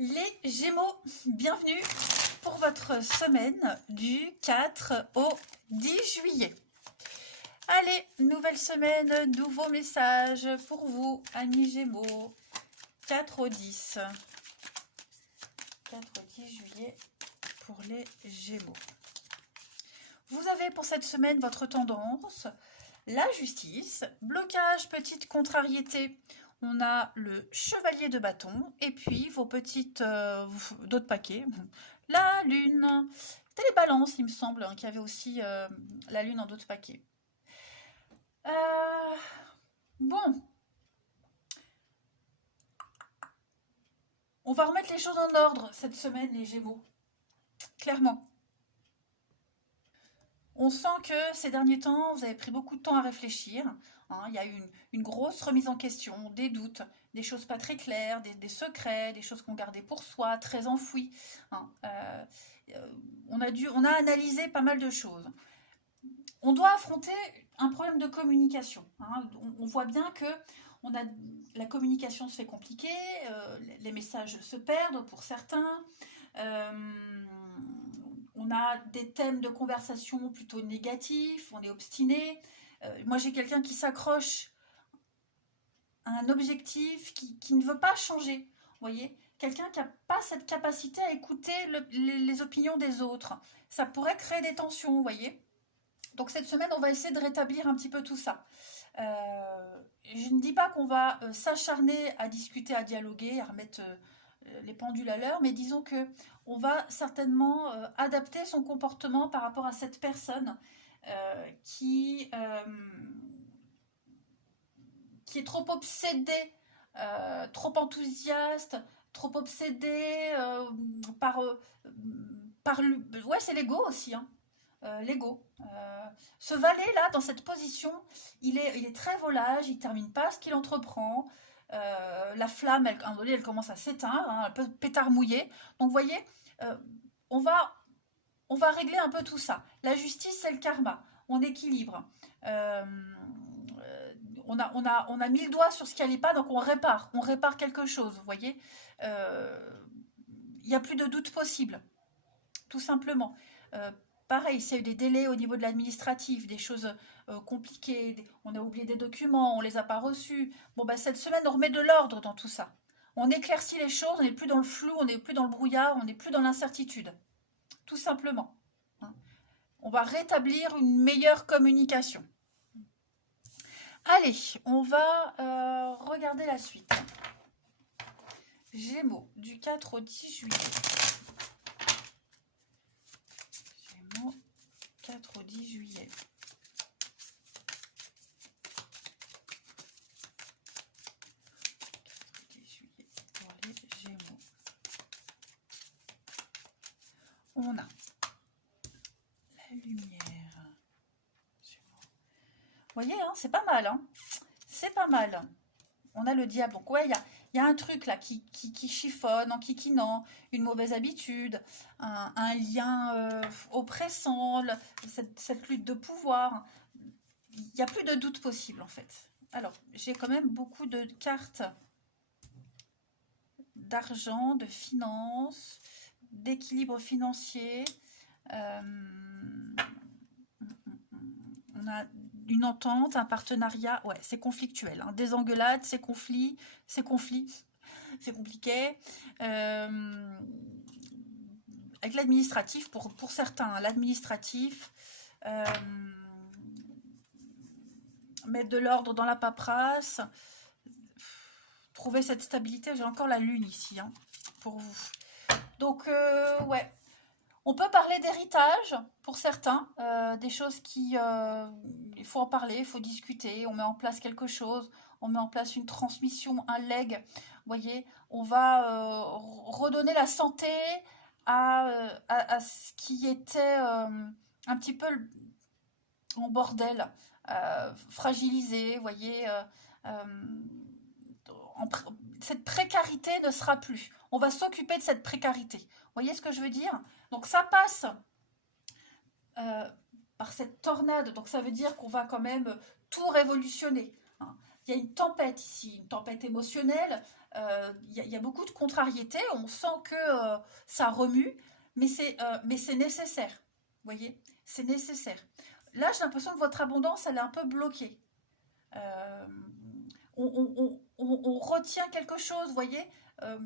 Les Gémeaux, bienvenue pour votre semaine du 4 au 10 juillet. Allez, nouvelle semaine, nouveaux messages pour vous, amis Gémeaux. 4 au 10. 4 au 10 juillet pour les Gémeaux. Vous avez pour cette semaine votre tendance, la justice, blocage, petite contrariété. On a le chevalier de bâton et puis vos petites d'autres paquets. La lune. C'était les balances, il me semble, qu'il y avait aussi la lune en d'autres paquets. Bon. On va remettre les choses en ordre cette semaine, les Gémeaux. Clairement. On sent que ces derniers temps, vous avez pris beaucoup de temps à réfléchir. Il y a eu une grosse remise en question, des doutes, des choses pas très claires, des secrets, des choses qu'on gardait pour soi, très enfouies. On a analysé pas mal de choses. On doit affronter un problème de communication. On voit bien que la communication se fait compliquée, les messages se perdent pour certains. On a des thèmes de conversation plutôt négatifs, on est obstiné. Moi, j'ai quelqu'un qui s'accroche à un objectif qui ne veut pas changer. Vous voyez, quelqu'un qui n'a pas cette capacité à écouter les opinions des autres. Ça pourrait créer des tensions, vous voyez. Donc cette semaine, on va essayer de rétablir un petit peu tout ça. Je ne dis pas qu'on va s'acharner à discuter, à dialoguer, à remettre les pendules à l'heure, mais disons que on va certainement adapter son comportement par rapport à cette personne qui est trop obsédée, trop enthousiaste, trop obsédée par ouais, c'est l'ego aussi, hein. L'ego. Ce valet là, dans cette position, il est très volage, il termine pas ce qu'il entreprend. La flamme, à un moment donné, elle commence à s'éteindre, un peu pétard mouillé. Donc, vous voyez, euh, on va, on va régler un peu tout ça. La justice, c'est le karma. On équilibre. Euh, on a mis le doigt sur ce qui n'allait pas, donc on répare quelque chose, vous voyez. Il n'y a plus de doute possible, tout simplement. Pareil, s'il y a eu des délais au niveau de l'administratif, des choses compliquées, on a oublié des documents, on ne les a pas reçus. Bon, bah, cette semaine, on remet de l'ordre dans tout ça. On éclaircit les choses, on n'est plus dans le flou, on n'est plus dans le brouillard, on n'est plus dans l'incertitude. Tout simplement. On va rétablir une meilleure communication. Allez, on va regarder la suite. Gémeaux, du 4 au 10 juillet. Gémeaux, 4 au 10 juillet. On a la lumière. Vous voyez, hein, c'est pas mal. Hein, c'est pas mal. On a le diable. Donc, ouais, il y a un truc là qui chiffonne en kikinant, une mauvaise habitude, un lien oppressant, cette lutte de pouvoir. Il n'y a plus de doute possible en fait. Alors, j'ai quand même beaucoup de cartes d'argent, de finances, d'équilibre financier. On a une entente, un partenariat. Ouais, c'est conflictuel. Hein. Des engueulades, c'est conflits, c'est compliqué. Avec l'administratif, pour certains, hein, l'administratif, mettre de l'ordre dans la paperasse, trouver cette stabilité. J'ai encore la lune ici, hein, pour vous. Donc, ouais. On peut parler d'héritage pour certains, des choses il faut en parler, il faut discuter, on met en place quelque chose, on met en place une transmission, un legs, vous voyez, on va redonner la santé à ce qui était un petit peu en bordel, fragilisé, vous voyez, cette précarité ne sera plus. On va s'occuper de cette précarité. Vous voyez ce que je veux dire? Donc ça passe par cette tornade. Donc ça veut dire qu'on va quand même tout révolutionner. Hein. Il y a une tempête ici, une tempête émotionnelle. y a beaucoup de contrariétés, on sent que ça remue, mais c'est nécessaire. Vous voyez, c'est nécessaire. Là, j'ai l'impression que votre abondance, elle est un peu bloquée. Euh, on retient quelque chose, vous voyez. Euh,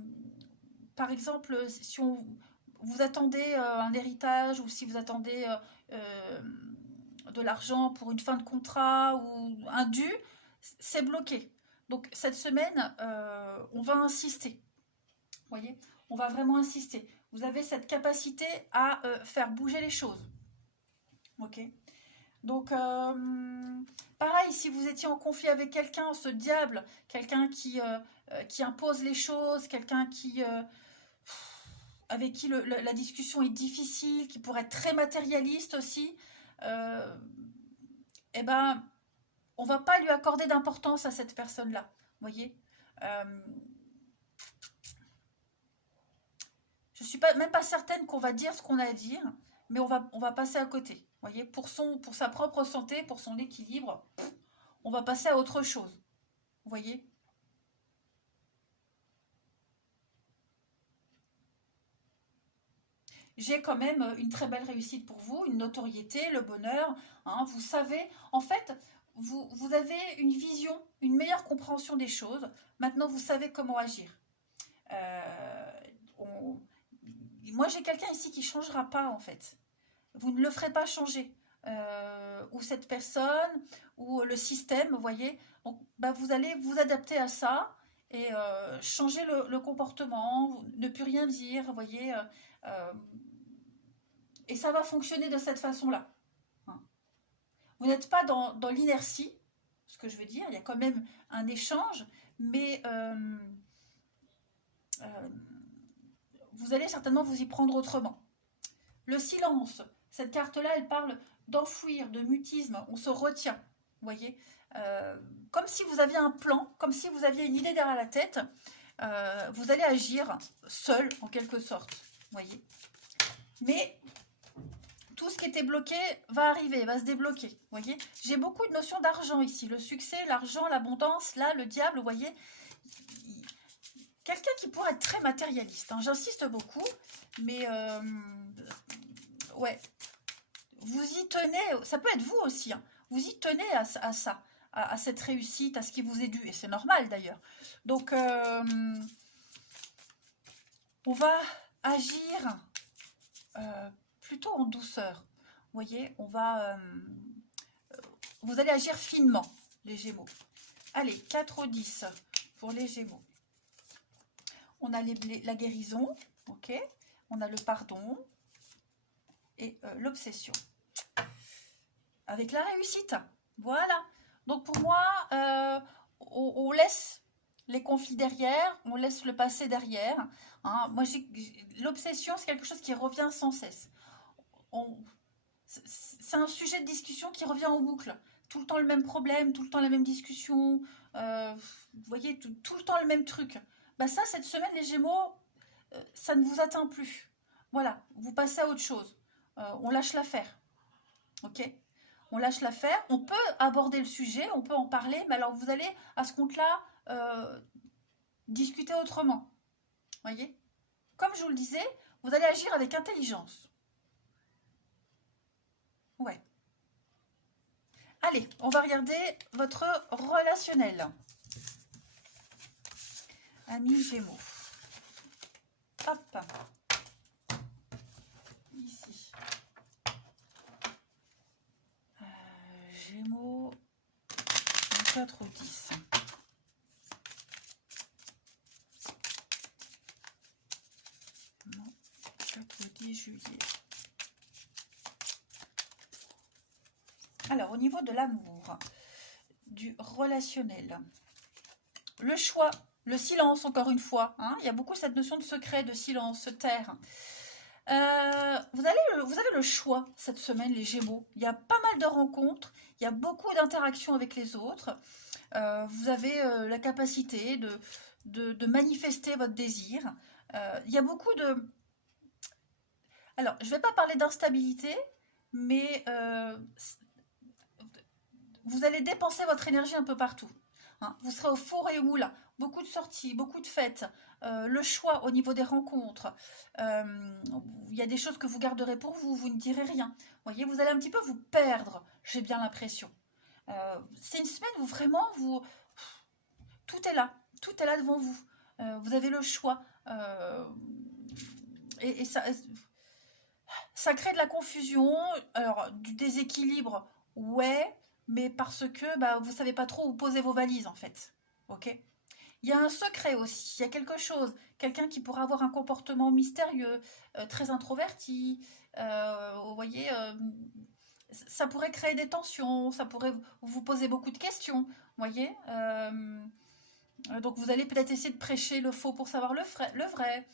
Par exemple, si vous attendez un héritage ou si vous attendez de l'argent pour une fin de contrat ou un dû, c'est bloqué. Donc cette semaine, on va insister. Vous voyez, on va vraiment insister. Vous avez cette capacité à faire bouger les choses. Ok. Donc, pareil, si vous étiez en conflit avec quelqu'un, ce diable, quelqu'un qui impose les choses, quelqu'un avec qui la discussion est difficile, qui pourrait être très matérialiste aussi, euh, eh ben, on va pas lui accorder d'importance à cette personne-là. Vous voyez, je suis même pas certaine qu'on va dire ce qu'on a à dire, mais on va passer à côté. Vous voyez, pour sa propre santé, pour son équilibre, on va passer à autre chose. Vous voyez. J'ai quand même une très belle réussite pour vous, une notoriété, le bonheur. Hein, vous savez, en fait, vous avez une vision, une meilleure compréhension des choses. Maintenant, vous savez comment agir. Euh, on- Moi, j'ai quelqu'un ici qui ne changera pas, en fait. Vous ne le ferez pas changer. Ou cette personne, ou le système, vous voyez. Donc, bah, vous allez vous adapter à ça et changer le comportement, ne plus rien dire, vous voyez. Euh, et ça va fonctionner de cette façon-là. Hein. Vous n'êtes pas dans l'inertie, ce que je veux dire, il y a quand même un échange, mais euh, vous allez certainement vous y prendre autrement. Le silence, cette carte-là, elle parle d'enfouir, de mutisme, on se retient, vous voyez. Euh, Comme si vous aviez un plan, comme si vous aviez une idée derrière la tête, vous allez agir seul, en quelque sorte, vous voyez. Mais tout ce qui était bloqué va arriver, va se débloquer. Vous voyez, j'ai beaucoup de notions d'argent ici. Le succès, l'argent, l'abondance, là, le diable, vous voyez. Quelqu'un qui pourrait être très matérialiste. Hein. J'insiste beaucoup, mais ouais, vous y tenez. Ça peut être vous aussi. Hein. Vous y tenez à ça, à cette réussite, à ce qui vous est dû. Et c'est normal d'ailleurs. Donc, on va agir plutôt en douceur. Vous voyez, vous allez agir finement, les Gémeaux. Allez, 4 au 10 pour les Gémeaux. On a la guérison, ok. On a le pardon et l'obsession. Avec la réussite, voilà. Donc pour moi, on laisse les conflits derrière, on laisse le passé derrière. Hein. Moi, l'obsession, c'est quelque chose qui revient sans cesse. C'est un sujet de discussion qui revient en boucle. Tout le temps le même problème, tout le temps la même discussion. Vous voyez, tout le temps le même truc. Bah ça, cette semaine, les Gémeaux, ça ne vous atteint plus. Voilà, vous passez à autre chose. On lâche l'affaire. Ok. On lâche l'affaire. On peut aborder le sujet, on peut en parler, mais alors vous allez, à ce compte-là, discuter autrement. Voyez. Comme je vous le disais, vous allez agir avec intelligence. Ouais. Allez, on va regarder votre relationnel. Amis Gémeaux. Hop. Ici. Gémeaux. 4 au 10. Non, 4 au 10 juillet. Alors, au niveau de l'amour, du relationnel, le choix, le silence, encore une fois. Hein, il y a beaucoup cette notion de secret, de silence, se taire. Vous avez le choix cette semaine, les Gémeaux. Il y a pas mal de rencontres, il y a beaucoup d'interactions avec les autres. Vous avez la capacité de manifester votre désir. Il y a beaucoup de... Alors, je ne vais pas parler d'instabilité, mais vous allez dépenser votre énergie un peu partout. hein. Vous serez au four et au moulin. Beaucoup de sorties, beaucoup de fêtes. Le choix au niveau des rencontres. Il y a des choses que vous garderez pour vous. Vous ne direz rien. Vous voyez, vous allez un petit peu vous perdre, j'ai bien l'impression. C'est une semaine où vraiment, tout est là. Tout est là devant vous. Vous avez le choix. Et ça crée de la confusion, alors du déséquilibre, ouais, mais parce que bah, vous savez pas trop où poser vos valises en fait. Ok? Il y a un secret aussi, il y a quelque chose, quelqu'un qui pourra avoir un comportement mystérieux, très introverti, vous voyez, ça pourrait créer des tensions, ça pourrait vous poser beaucoup de questions, vous voyez. Donc vous allez peut-être essayer de prêcher le faux pour savoir le vrai.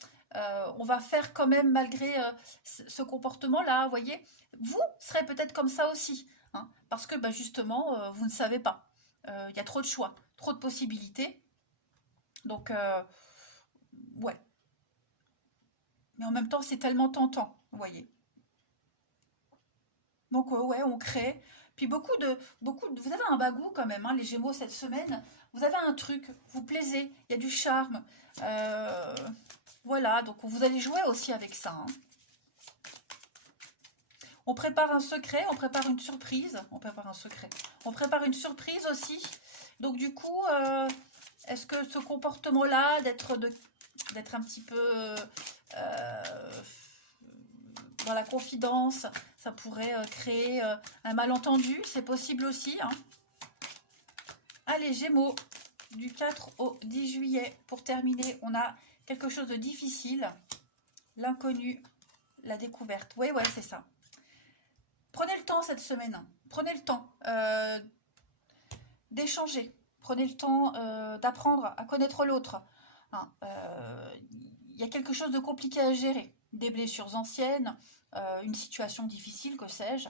On va faire quand même malgré ce comportement-là, vous voyez. Vous serez peut-être comme ça aussi, hein, parce que bah, justement, vous ne savez pas. Il y a trop de choix, trop de possibilités. Donc, ouais. Mais en même temps, c'est tellement tentant, vous voyez. Donc, ouais, on crée. Puis vous avez un bagou quand même, hein, les Gémeaux cette semaine. Vous avez un truc, vous plaisez, il y a du charme. Euh, voilà, donc vous allez jouer aussi avec ça, hein. On prépare un secret, on prépare une surprise. On prépare un secret. On prépare une surprise aussi. Donc du coup, est-ce que ce comportement-là, d'être un petit peu dans la confidence, ça pourrait créer un malentendu? C'est possible aussi, hein. Allez, Gémeaux, du 4 au 10 juillet. Pour terminer, on a quelque chose de difficile. L'inconnu, la découverte. Oui, ouais, c'est ça. Prenez le temps cette semaine. Prenez le temps d'échanger. Prenez le temps d'apprendre à connaître l'autre. Hein, y a quelque chose de compliqué à gérer. Des blessures anciennes, une situation difficile, que sais-je.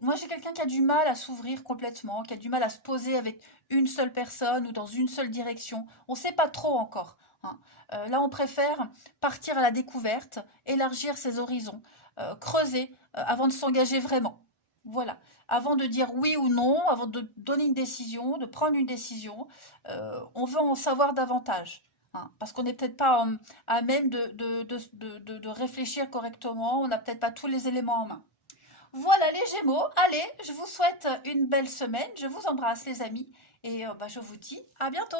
Moi, j'ai quelqu'un qui a du mal à s'ouvrir complètement, qui a du mal à se poser avec une seule personne ou dans une seule direction. On ne sait pas trop encore, hein. Là, on préfère partir à la découverte, élargir ses horizons, creuser avant de s'engager vraiment. Voilà. Avant de dire oui ou non, avant de donner une décision, de prendre une décision, on veut en savoir davantage, hein, parce qu'on n'est peut-être pas à même de réfléchir correctement, on n'a peut-être pas tous les éléments en main. Voilà les Gémeaux, allez, je vous souhaite une belle semaine, je vous embrasse les amis et bah, je vous dis à bientôt.